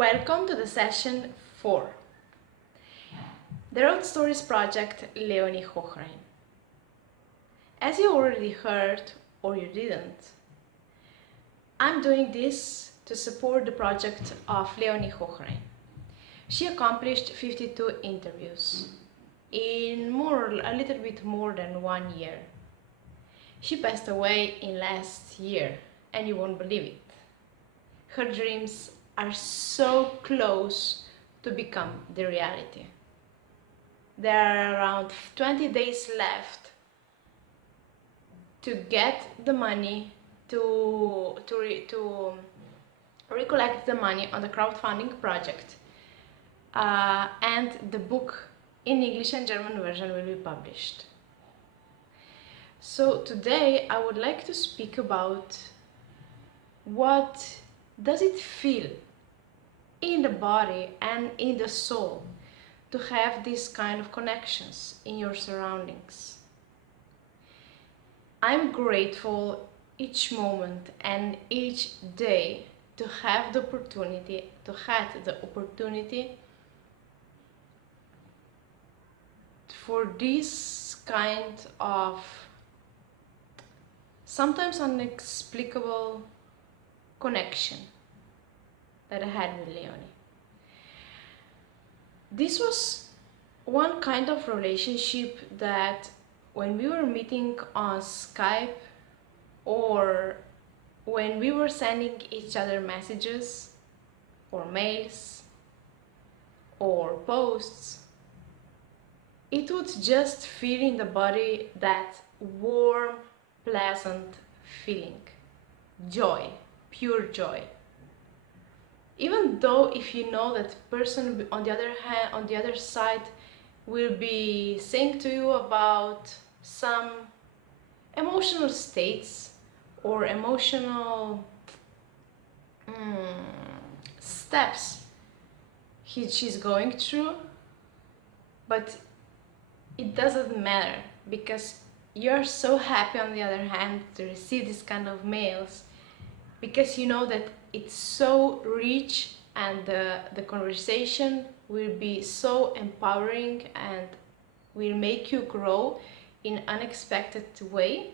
Welcome to the session 4. The Roadstories Project, Leonie Hochrein. As you already heard, or you didn't, I'm doing this to support the project of Leonie Hochrein. She accomplished 52 interviews in a little bit more than 1 year. She passed away in last year, and you won't believe it. Her dreams are so close to become the reality. There are around 20 days left to get the money to recollect the money on the crowdfunding project, and the book in English and German version will be published. So today I would like to speak about what does it feel in the body and in the soul to have these kind of connections in your surroundings. I'm grateful each moment and each day to have the opportunity for this kind of sometimes inexplicable connection that I had with Leonie. This was one kind of relationship that when we were meeting on Skype or when we were sending each other messages or mails or posts, it would just feel in the body that warm, pleasant feeling, joy, pure joy. Even though if you know that person on the other side will be saying to you about some emotional states or emotional steps she's going through, but it doesn't matter because you're so happy on the other hand to receive this kind of mails because you know that it's so rich and the conversation will be so empowering and will make you grow in unexpected way,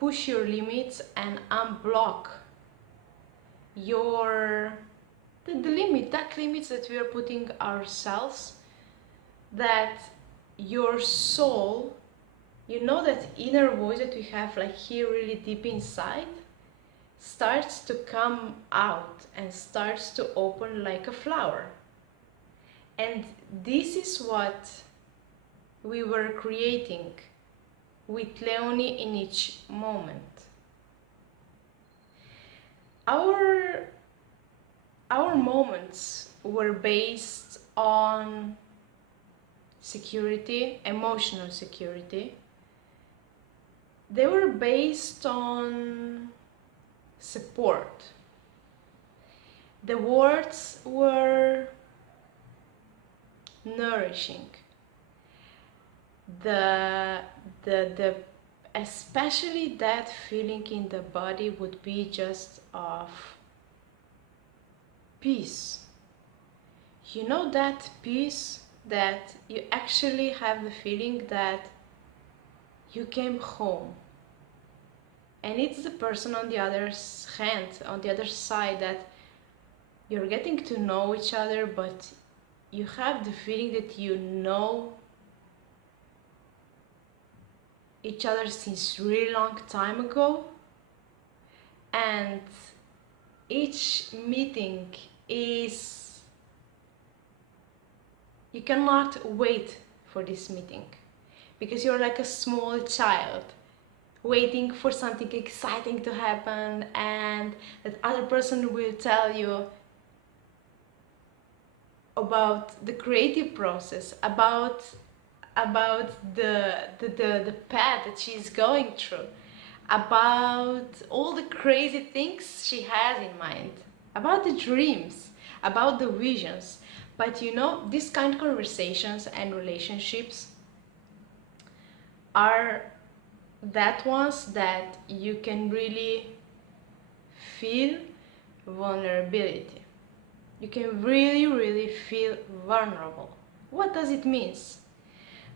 push your limits and unblock the limits that we are putting ourselves, that your soul, you know, that inner voice that we have like here really deep inside starts to come out and starts to open like a flower. And this is what we were creating with Leonie in each moment. Our moments were based on security, emotional security. They were based on support. The words were nourishing. The especially that feeling in the body would be just of peace. You know, that peace that you actually have the feeling that you came home. And it's the person on the other side that you're getting to know each other, but you have the feeling that you know each other since really long time ago, and each meeting is, you cannot wait for this meeting because you're like a small child waiting for something exciting to happen, and that other person will tell you about the creative process, about the path that she's going through, about all the crazy things she has in mind, about the dreams, about the visions. But you know, these kind of conversations and relationships are that ones that you can really feel vulnerability. You can really feel vulnerable. What does it mean?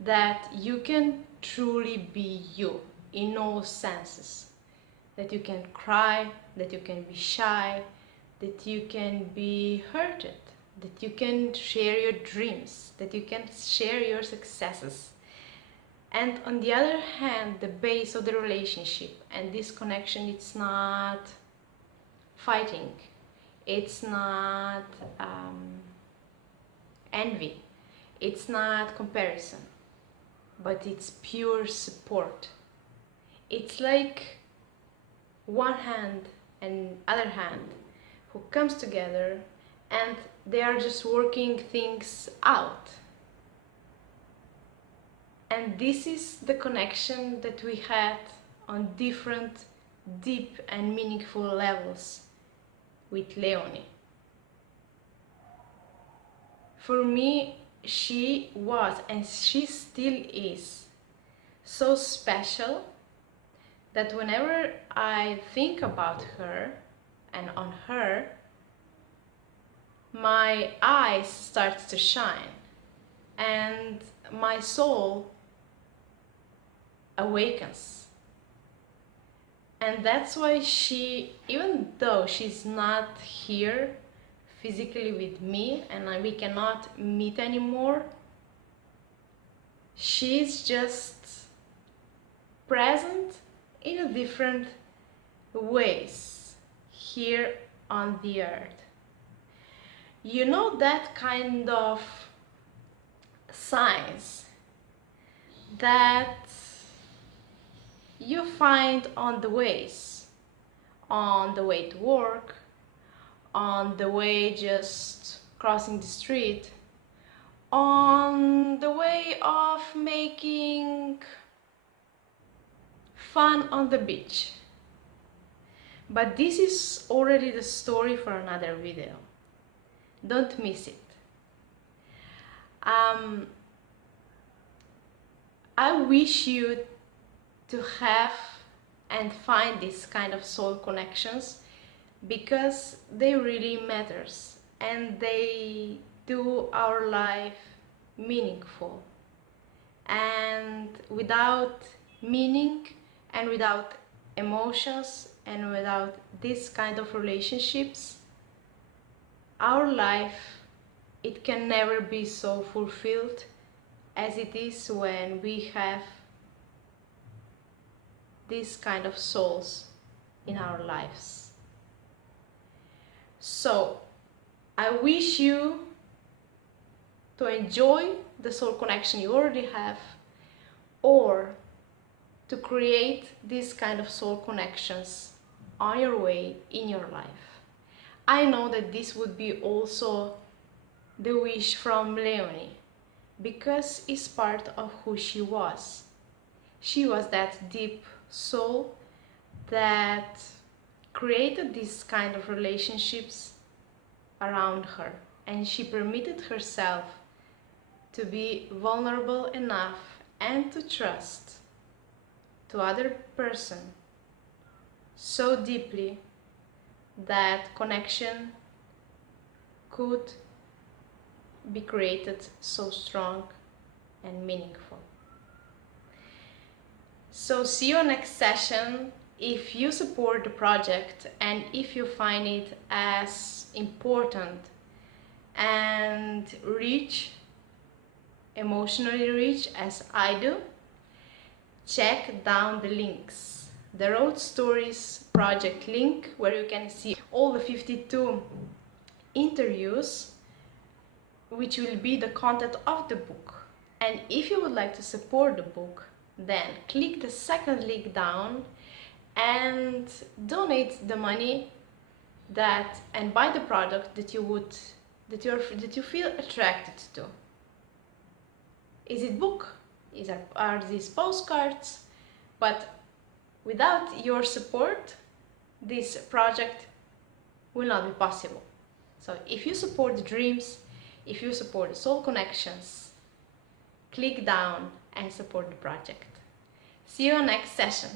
That you can truly be you in all senses. That you can cry, that you can be shy, that you can be hurted, that you can share your dreams, that you can share your successes. And on the other hand, the base of the relationship and this connection, it's not fighting, it's not envy, it's not comparison, but it's pure support. It's like one hand and other hand who comes together and they are just working things out. And this is the connection that we had on different deep and meaningful levels with Leonie. For me, she was and she still is so special that whenever I think about her and on her, my eyes start to shine and my soul awakens. And that's why she, even though she's not here physically with me and we cannot meet anymore, she's just present in a different ways here on the earth. You know that kind of signs that you find on the ways, on the way to work, on the way just crossing the street, on the way of making fun on the beach. But this is already the story for another video. Don't miss it. I wish you to have and find this kind of soul connections because they really matters and they do our life meaningful. And without meaning and without emotions and without this kind of relationships, our life, it can never be so fulfilled as it is when we have these kind of souls in our lives. So I wish you to enjoy the soul connection you already have, or to create these kind of soul connections on your way in your life. I know that this would be also the wish from Leonie, because it's part of who she was. She was that deep soul that created these kind of relationships around her, and she permitted herself to be vulnerable enough and to trust to other person so deeply that connection could be created so strong and meaningful. So see you next session. If you support the project and if you find it as important and emotionally rich as I do, check down the links. The Roadstories Project link, where you can see all the 52 interviews, which will be the content of the book. And if you would like to support the book, then click the second link down and donate the money and buy the product that you feel attracted to. Is it book? Are these postcards? But without your support, this project will not be possible. So if you support the dreams, if you support the soul connections, click down and support the project. See you next session.